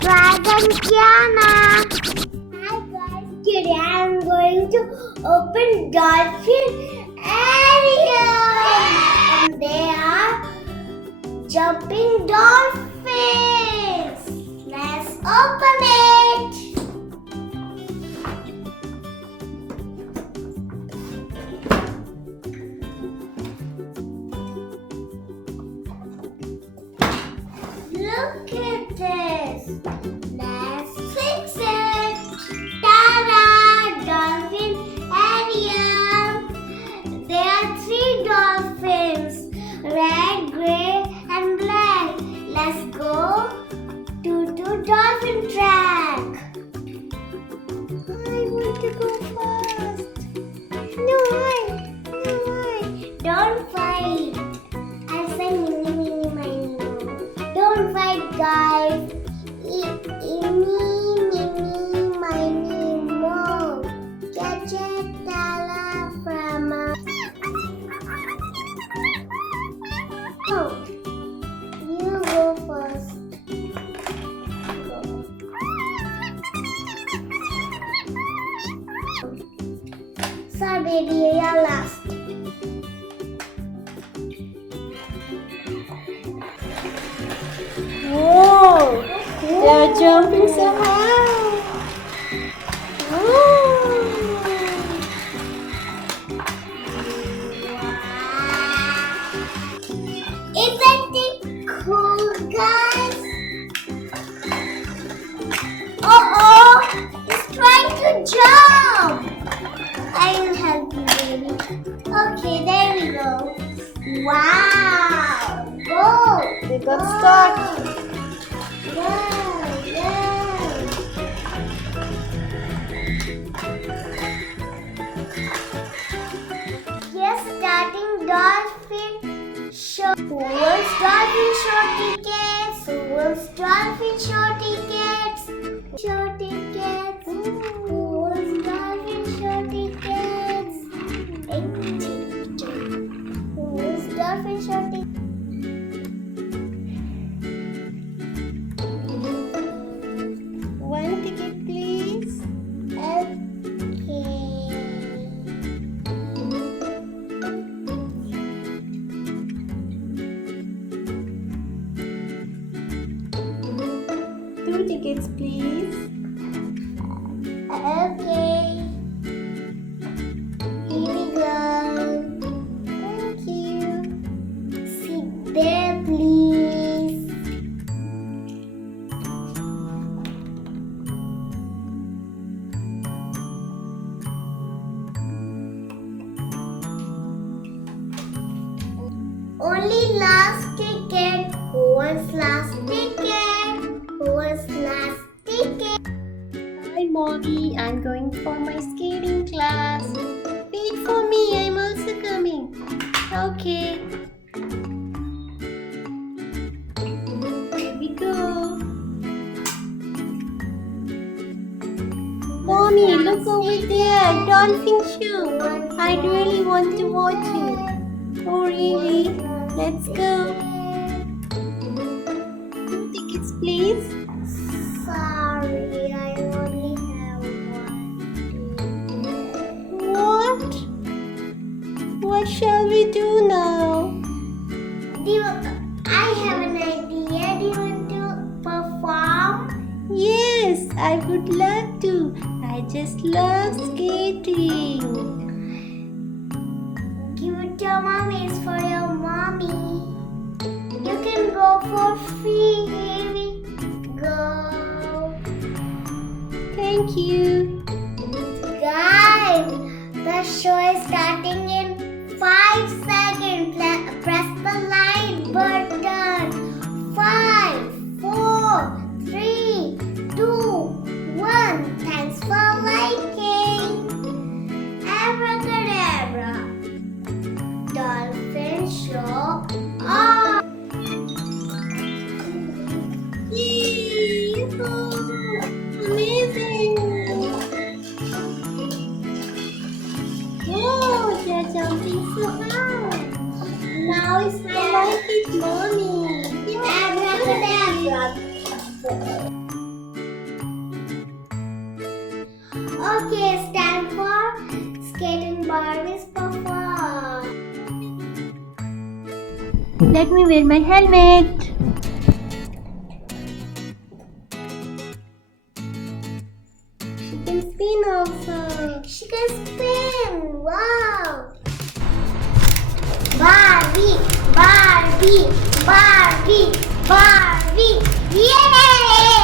Dragon Kianna. Hi guys, today I'm going to open Dolphinarium and they are jumping dolphins. Let's open it. Look at this. Let's fix it. Ta-da! Dolphinarium. There are 3 dolphins. Red, grey and black. Let's go to dolphin track. I want to go fast. No, don't fight. I'll say mini, miny, don't fight, guys. Eeny, miny, mo. Catch it, Tala, from Oh, you go first. Go. Sorry, baby, you're last. Whoa! They're jumping so high. Isn't it cool, guys? Uh-oh! It's trying to jump! I'll help you, baby. Okay, there we go. Wow! Go! They got stuck. Go! Yes, starting dolphin show. Who wants dolphin show tickets? Who wants dolphin show tickets? Show tickets. Who wants dolphin show tickets? Who wants dolphin show tickets? One ticket, please. Okay. 2 tickets, please. Okay. Here we go. Thank you. Sit there, please. Only last ticket. Who wants last ticket? Who wants last ticket? Hi, Mommy. I'm going for my skating class. Wait for me. I'm also coming. Okay. Here we go. Mommy, look over there. Dolphin show. I really want to watch it. Oh, really? Let's go. 2 tickets, please. Sorry, I only have one. What? What shall we do now? I have an idea. Do you want to perform? Yes, I would love to. I just love skating. Give it to your mommy. It's for your mommy. You can go for free. Here we go. Thank you. Guys, the show is starting in 5 seconds. Press the light button. 5, 4, 3, 2, 1. Thanks for liking. Abracadabra. Dolphin show on. Yay! Amazing! Whoa! let me wear my helmet. She can spin also. She can spin. Wow. Barbie, Barbie, Barbie, Barbie. Yay!